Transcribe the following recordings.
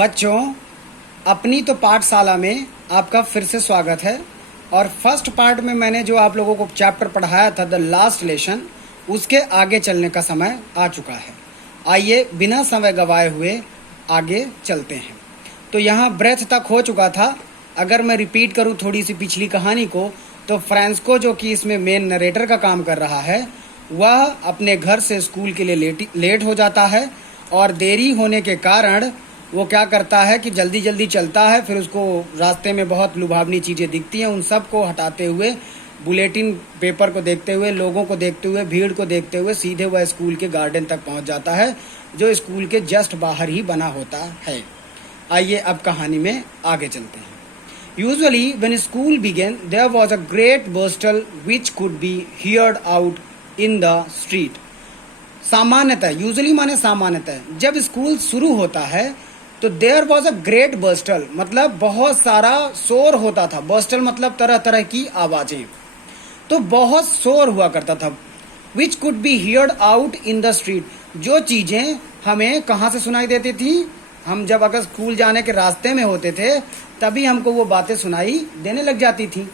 बच्चों, अपनी तो पाठशाला में आपका फिर से स्वागत है। और फर्स्ट पार्ट में मैंने जो आप लोगों को चैप्टर पढ़ाया था, द लास्ट लेसन, उसके आगे चलने का समय आ चुका है। आइए बिना समय गवाए हुए आगे चलते हैं। तो यहाँ ब्रेथ तक हो चुका था। अगर मैं रिपीट करूँ थोड़ी सी पिछली कहानी को, तो फ्रांसिस्को जो कि इसमें मेन नरेटर का काम कर रहा है, वह अपने घर से स्कूल के लिए लेट हो जाता है। और देरी होने के कारण वो क्या करता है कि जल्दी जल्दी चलता है। फिर उसको रास्ते में बहुत लुभावनी चीज़ें दिखती हैं। उन सब को हटाते हुए, बुलेटिन पेपर को देखते हुए, लोगों को देखते हुए, भीड़ को देखते हुए सीधे वह स्कूल के गार्डन तक पहुंच जाता है, जो स्कूल के जस्ट बाहर ही बना होता है। आइए अब कहानी में आगे चलते हैं। Usually when school begin there was a great bustle which could be heard out in the street. सामान्यतः, यूजुअली माने सामान्यतः, जब स्कूल शुरू होता है तो there was a great bustle, मतलब बहुत सारा शोर होता था। बर्स्टल मतलब तरह तरह की आवाजें, तो बहुत शोर हुआ करता था। विच could be heard out in the street, जो चीजें हमें कहाँ से सुनाई देती थी, हम जब अगर स्कूल जाने के रास्ते में होते थे तभी हमको वो बातें सुनाई देने लग जाती थी।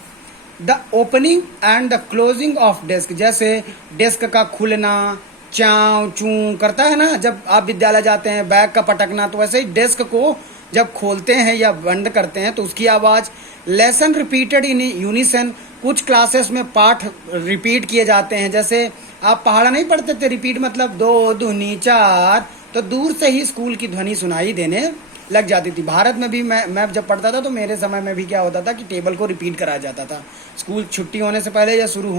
The opening and the closing of desk, जैसे डेस्क का खुलना, चाव चू करता है ना जब आप विद्यालय जाते हैं, बैग का पटकना, तो वैसे ही डेस्क को जब खोलते हैं या बंद करते हैं तो उसकी आवाज। लेसन रिपीटेड इन यूनिसन, कुछ क्लासेस में पाठ रिपीट किए जाते हैं। जैसे आप पहाड़ा नहीं पढ़ते थे, रिपीट मतलब 2 दूनी 4, तो दूर से ही स्कूल की ध्वनि सुनाई देने लग जाती थी। भारत में भी मैं जब पढ़ता था तो मेरे समय में भी क्या होता था कि टेबल को रिपीट कराया जाता था, स्कूल छुट्टी होने से पहले या शुरू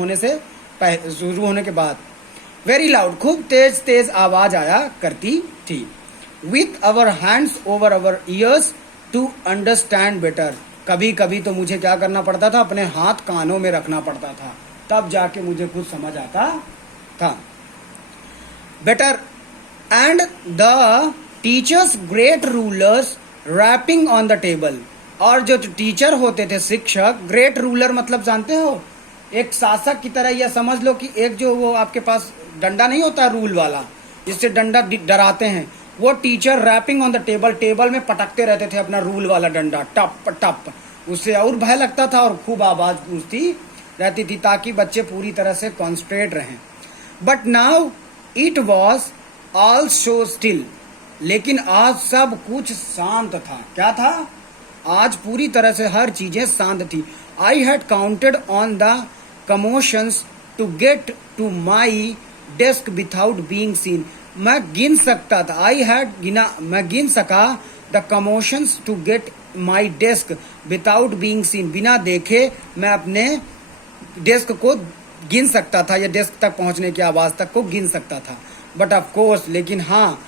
होने के बाद। वेरी लाउड, खूब तेज तेज आवाज आया करती थी। With our hands over our ears to understand better, कभी कभी तो मुझे क्या करना पड़ता था, अपने हाथ कानों में रखना पड़ता था, तब जाके मुझे कुछ समझ आता था। Better and the teachers great rulers rapping on the table, और जो टीचर होते थे, शिक्षक, ग्रेट रूलर मतलब जानते हो, एक शासक की तरह, या समझ लो कि एक जो वो आपके पास डंडा नहीं होता रूल वाला, जिससे डंडा डराते हैं, वो teacher rapping on the table, table में पटकते रहते थे अपना रूल वाला डंडा, टप टप, उससे और भय लगता था और खूब आवाज गूंजती रहती थी ताकि बच्चे पूरी तरह से कॉन्सेंट्रेट रहें। But now it was all so still, लेकिन आज सब कुछ शांत था। क्या था? आज पूरी तरह से हर चीजें शांत थी। I had counted on the commotions to get to my desk without being seen, मैं गिन सकता था, मैं गिन सका the commotions to get my desk without being seen, बिना देखे मैं अपने डेस्क को गिन सकता था, या डेस्क तक पहुंचने की आवाज तक को गिन सकता था। बट ऑफ कोर्स, लेकिन हाँ,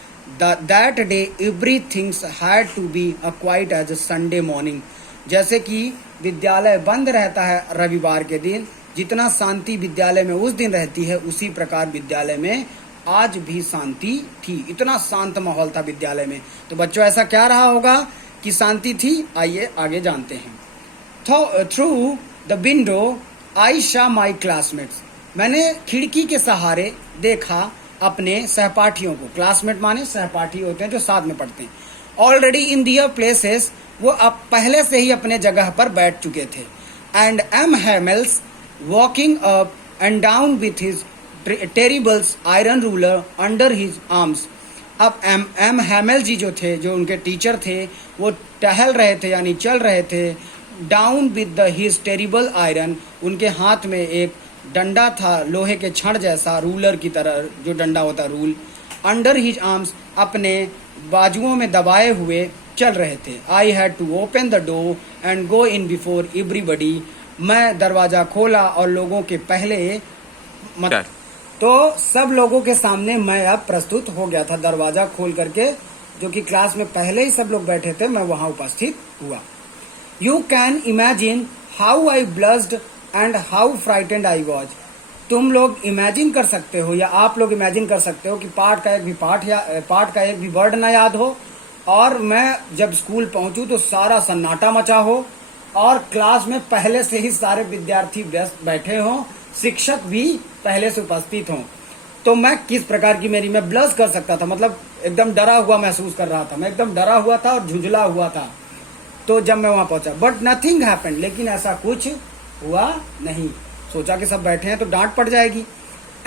that day everything's had to be quite as a Sunday morning, जैसे कि विद्यालय बंद रहता है रविवार के दिन, जितना शांति विद्यालय में उस दिन रहती है, उसी प्रकार विद्यालय में आज भी शांति थी। इतना शांत माहौल था विद्यालय में। तो बच्चों, ऐसा क्या रहा होगा कि शांति थी? आइए आगे जानते हैं। Through the window I Shaw my classmates, मैंने खिड़की के सहारे देखा अपने सहपाठियों को। क्लासमेट माने सहपाठी होते हैं जो साथ में पढ़ते हैं। ऑलरेडी इन दियर प्लेसेस, वो अब पहले से ही अपने जगह पर बैठ चुके थे। And M Hamels walking up and down with his terrible iron ruler under his arms. अब एम हैमेल जी जो थे, जो उनके टीचर थे, वो टहल रहे थे, यानी चल रहे थे, down with the his terrible iron, उनके हाथ में एक डंडा था, लोहे के छड़ जैसा, रूलर की तरह जो डंडा होता रूल, अंडर हिज आर्म्स, अपने बाजुओं में दबाए हुए चल रहे थे। I had to open the door and go in before everybody, मैं दरवाजा खोला और लोगों के पहले तो सब लोगों के सामने मैं अब प्रस्तुत हो गया था। दरवाजा खोल करके, जो कि क्लास में पहले ही सब लोग बैठे थे, मैं वहां उपस्थित हुआ। You can imagine how I blessed and how frightened I was, तुम लोग इमेजिन कर सकते हो, या आप लोग इमेजिन कर सकते हो कि पाठ का एक भी वर्ड ना याद हो, और मैं जब स्कूल पहुंचूं तो सारा सन्नाटा मचा हो, और क्लास में पहले से ही सारे विद्यार्थी व्यस्त बैठे हों, शिक्षक भी पहले से उपस्थित हों, तो मैं किस प्रकार की मैं ब्लश कर सकता था, मतलब एकदम डरा हुआ महसूस कर रहा था, मैं एकदम डरा हुआ था और झुंझला हुआ था। तो जब मैं वहां पहुंचा, बट नथिंग हैपेंड, लेकिन ऐसा कुछ हुआ नहीं। सोचा कि सब बैठे हैं तो डांट पड़ जाएगी।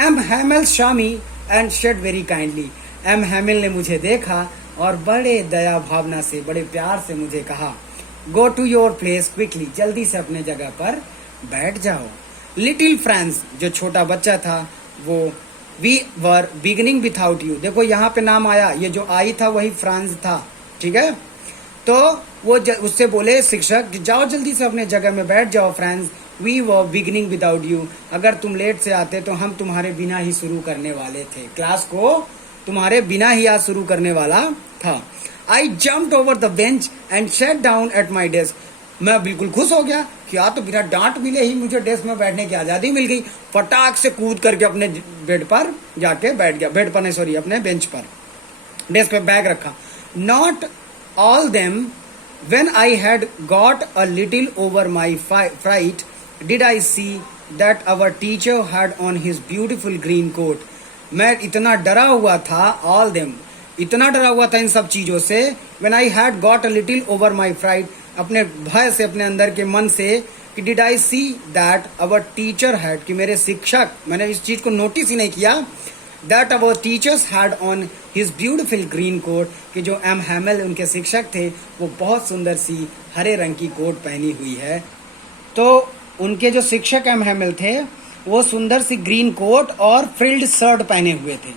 M Hamel saw me and said very kindly, M Hamel ने मुझे देखा और बड़े दया भावना से, बड़े प्यार से मुझे कहा, go to your place quickly, जल्दी से अपने जगह पर बैठ जाओ। लिटिल फ्रांस, जो छोटा बच्चा था, वो we were beginning without you, देखो यहाँ पे नाम आया, ये जो आई था वही फ्रांस था, ठीक है। तो वो उससे बोले शिक्षक, जाओ जल्दी से अपने जगह में बैठ जाओ Franz, we were beginning without you, अगर तुम लेट से आते तो हम तुम्हारे बिना ही शुरू करने वाले थे, क्लास को तुम्हारे बिना ही आज शुरू करने वाला था। आई jumped over the bench and sat down at my desk, मैं बिल्कुल खुश हो गया कि आज तो बिना डांट मिले ही मुझे डेस्क में बैठने की आजादी मिल गई। फटाक से कूद करके अपने बेड पर जाके बैठ गया, बेड पर नहीं सॉरी, अपने बेंच पर, डेस्क पे बैग रखा। Not all them, when I had got a little over my fright, did I see that our teacher had on his beautiful green coat. मैं इतना डरा हुआ था, all them, इतना डरा हुआ था इन सब चीजों से, when I had got a little over my fright, अपने भय से, अपने अंदर के मन से, कि did I see that our teacher had, कि मेरे शिक्षक, मैंने इस चीज को नोटिस ही नहीं किया, that our teachers had on his beautiful green coat, कि जो एम हैमिल उनके शिक्षक थे वो बहुत सुंदर सी हरे रंग की कोट पहनी हुई है। तो उनके जो शिक्षक एम हैमिल थे वो सुंदर सी ग्रीन कोट और फ्रिल्ड शर्ट पहने हुए थे,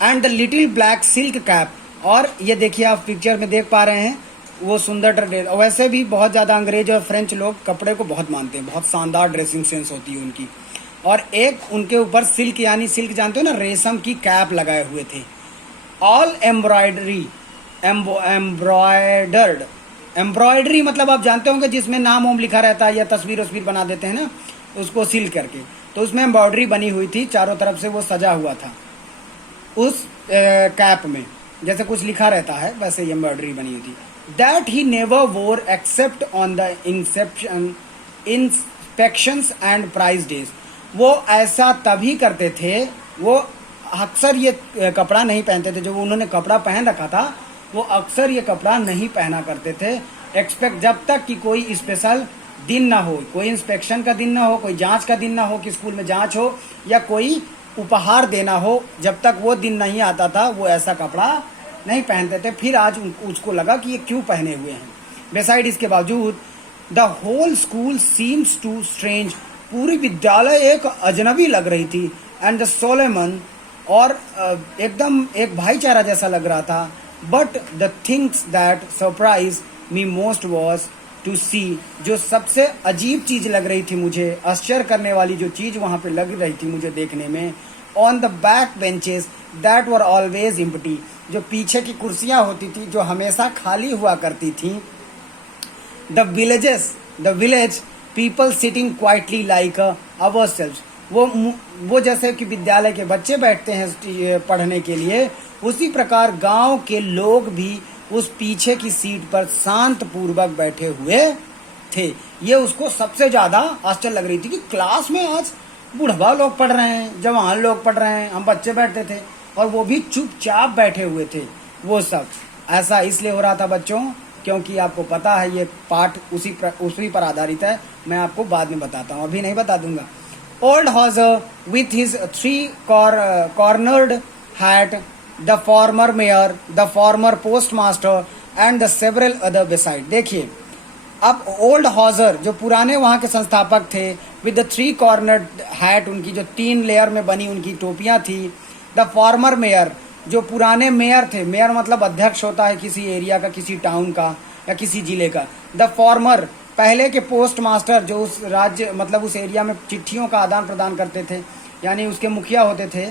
and the little black silk cap, और ये देखिए आप पिक्चर में देख पा रहे हैं वो सुंदर ड्रेस। वैसे भी बहुत ज़्यादा अंग्रेज और फ्रेंच लोग कपड़े को बहुत मानते हैं, बहुत शानदार ड्रेसिंग सेंस होती है उनकी। और एक उनके ऊपर सिल्क, यानी सिल्क जानते हो ना, रेशम की कैप लगाए हुए थे। ऑल एम्ब्रॉयडरी, एम्ब्रॉयडर्ड, एम्ब्रॉयडरी मतलब आप जानते होंगे जिसमें नाम वाम लिखा रहता है या तस्वीर वस्वीर बना देते हैं ना, उसको सील करके, तो उसमें एम्ब्रॉयडरी बनी हुई थी, चारों तरफ से वो सजा हुआ था उस कैप में, जैसे कुछ लिखा रहता है वैसे एम्ब्रॉयडरी बनी हुई थी। That he never wore except on the inspections and prize days, वो ऐसा तभी करते थे, वो अक्सर ये कपड़ा नहीं पहनते थे, जो उन्होंने कपड़ा पहन रखा था वो अक्सर ये कपड़ा नहीं पहना करते थे, एक्सपेक्ट, जब तक कि कोई स्पेशल दिन ना हो, कोई इंस्पेक्शन का दिन ना हो, कोई जांच का दिन ना हो कि स्कूल में जांच हो, या कोई उपहार देना हो, जब तक वो दिन नहीं आता था वो ऐसा कपड़ा नहीं पहनते थे। फिर आज उसको लगा कि ये क्यों पहने हुए हैं। बिसाइड, इसके बावजूद, the whole school seems to strange, पूरी विद्यालय एक अजनबी लग रही थी, एंड द सोलेमन, और एकदम एक भाईचारा जैसा लग रहा था। But the things that surprise me most was to see, जो सबसे अजीब चीज लग रही थी मुझे, आश्चर्य करने वाली जो चीज वहां पे लग रही थी मुझे देखने में, on the back benches that were always empty, जो पीछे की कुर्सियां होती थी जो हमेशा खाली हुआ करती थी, the village people sitting quietly like ourselves, वो जैसे कि विद्यालय के बच्चे बैठते हैं पढ़ने के लिए, उसी प्रकार गांव के लोग भी उस पीछे की सीट पर शांत पूर्वक बैठे हुए थे। ये उसको सबसे ज्यादा आश्चर्य लग रही थी कि क्लास में आज बुढ़वा लोग पढ़ रहे हैं, जवान लोग पढ़ रहे हैं, हम बच्चे बैठते थे और वो भी चुपचाप बैठे हुए थे। वो सब ऐसा इसलिए हो रहा था बच्चों, क्योंकि आपको पता है ये पाठ उसी पर आधारित है। मैं आपको बाद में बताता हूँ, अभी नहीं बता दूंगा। Old Hodger with his 3 cornered hat, the former mayor, the former post master and the several other beside. देखिए अब ओल्ड हॉजर जो पुराने वहां के संस्थापक थे, विद द 3 cornered hat, उनकी जो 3 लेयर में बनी उनकी टोपियां थी। द फॉर्मर मेयर, जो पुराने मेयर थे, मेयर मतलब अध्यक्ष होता है किसी एरिया का, किसी टाउन का या किसी जिले का। द फॉर्मर, पहले के पोस्ट मास्टर, जो उस राज्य मतलब उस एरिया में चिट्ठियों का आदान प्रदान करते थे, यानी उसके मुखिया होते थे,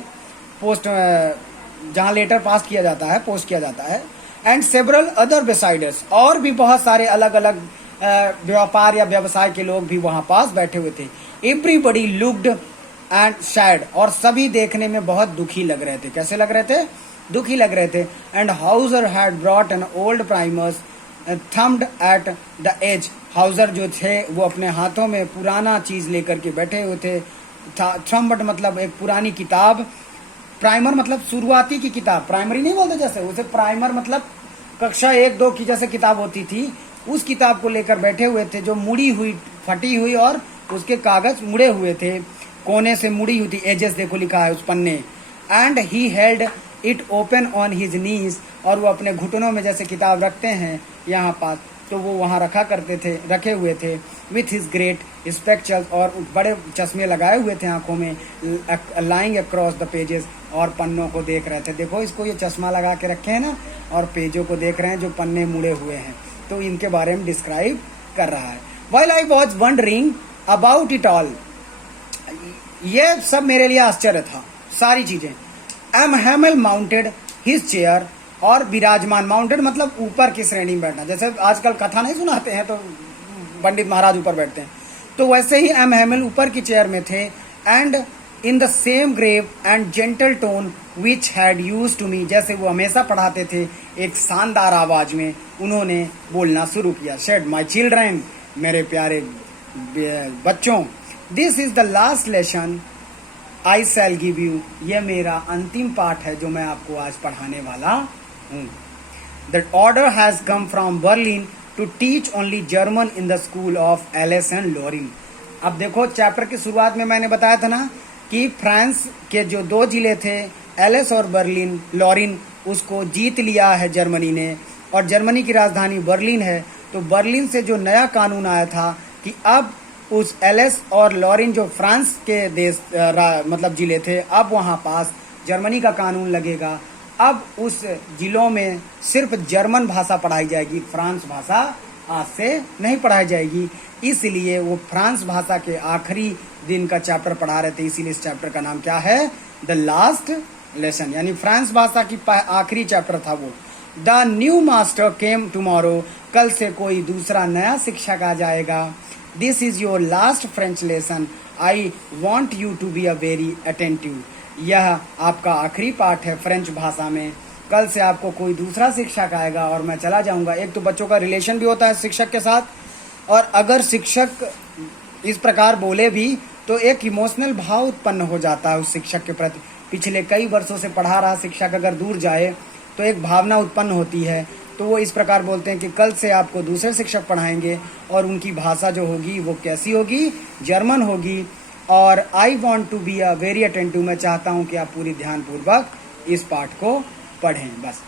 पोस्ट जहां लेटर पास किया जाता है, पोस्ट किया जाता है। एंड सेवरल अदर बिसाइडर्स, और भी बहुत सारे अलग अलग व्यापार या व्यवसाय के लोग भी वहां पास बैठे हुए थे। एवरीबडी लुक्ड एंड सैड, और सभी देखने में बहुत दुखी लग रहे थे। कैसे लग रहे थे? दुखी लग रहे थे। And Hauser had brought an old primers thumbed at the edge, Hauser जो थे वो अपने हाथों में पुराना चीज लेकर के बैठे हुए थे। थम्ड मतलब एक पुरानी किताब, प्राइमर मतलब शुरुआती की किताब, प्राइमरी नहीं बोलते जैसे, उसे प्राइमर मतलब कक्षा 1-2 की जैसे किताब होती थी, उस किताब को लेकर बैठे हुए थे जो मुड़ी हुई, फटी हुई और उसके कागज मुड़े हुए थे, कोने से मुड़ी हुई थी, एजेस देखो लिखा है उस पन्ने। And he held it open on his knees, और वो अपने घुटनों में जैसे किताब रखते हैं यहाँ पास, तो वो वहाँ रखे हुए थे विथ हिज ग्रेट स्पेक्चर्स, और बड़े चश्मे लगाए हुए थे आंखों में, लाइंग अक्रॉस द पेजेस, और पन्नों को देख रहे थे। देखो इसको ये चश्मा लगा के रखे हैं ना, और पेजों को देख रहे हैं जो पन्ने मुड़े हुए हैं, तो इनके बारे में डिस्क्राइब कर रहा है। While I was wondering about it all, ये सब मेरे लिए आश्चर्य था, सारी चीजें। M Hamel mounted his chair, और विराजमान, माउंटेड मतलब ऊपर की श्रेणी में बैठना, जैसे आजकल कथा नहीं सुनाते हैं तो पंडित महाराज ऊपर बैठते हैं, तो वैसे ही एम हैमल ऊपर की चेयर में थे। And in the same grave and gentle tone which had used to me, जैसे वो हमेशा पढ़ाते थे, एक शानदार आवाज में उन्होंने बोलना शुरू किया। शेड माई चिल्ड्रन, मेरे प्यारे बच्चों, this is the last lesson I shell give you, ये मेरा अंतिम पाठ है जो मैं आपको आज पढ़ाने वाला हूँ। The order has come from Berlin to teach only German in the school of Alsace and Lorraine. अब देखो चैप्टर की शुरुआत में मैंने बताया था ना कि फ्रांस के जो 2 जिले थे, एलिस और बर्लिन, लॉरिन, उसको जीत लिया है जर्मनी ने, और जर्मनी की राजधानी बर्लिन है। तो बर्लिन से जो नया कानून आया था कि अब उस एलिस और लॉरिन जो फ्रांस के देश मतलब जिले थे, अब वहाँ पास जर्मनी का कानून लगेगा। अब उस जिलों में सिर्फ जर्मन भाषा पढ़ाई जाएगी, फ्रांस भाषा आज से नहीं पढ़ाई जाएगी। इसलिए वो फ्रांस भाषा के आखिरी दिन का चैप्टर पढ़ा रहे थे, इसीलिए इस चैप्टर का नाम क्या है, द लास्ट लेसन, यानी फ्रांस भाषा की आखिरी चैप्टर था वो। The new master came tomorrow, कल से कोई दूसरा नया शिक्षक आ जाएगा। This is your last French lesson, I want you to be a very attentive, यह आपका आखिरी पाठ है फ्रेंच भाषा में, कल से आपको कोई दूसरा शिक्षक आएगा और मैं चला जाऊंगा। एक तो बच्चों का रिलेशन भी होता है शिक्षक के साथ, और अगर शिक्षक इस प्रकार बोले भी तो एक इमोशनल भाव उत्पन्न हो जाता है उस शिक्षक के प्रति। पिछले कई वर्षों से पढ़ा रहा शिक्षक अगर दूर जाए तो एक भावना उत्पन्न होती है, तो वो इस प्रकार बोलते हैं कि कल से आपको दूसरे शिक्षक पढ़ाएंगे और उनकी भाषा जो होगी वो कैसी होगी, जर्मन होगी। और I want to be a very attentive, मैं चाहता हूँ कि आप पूरी ध्यानपूर्वक इस पाठ को पढ़ें। बस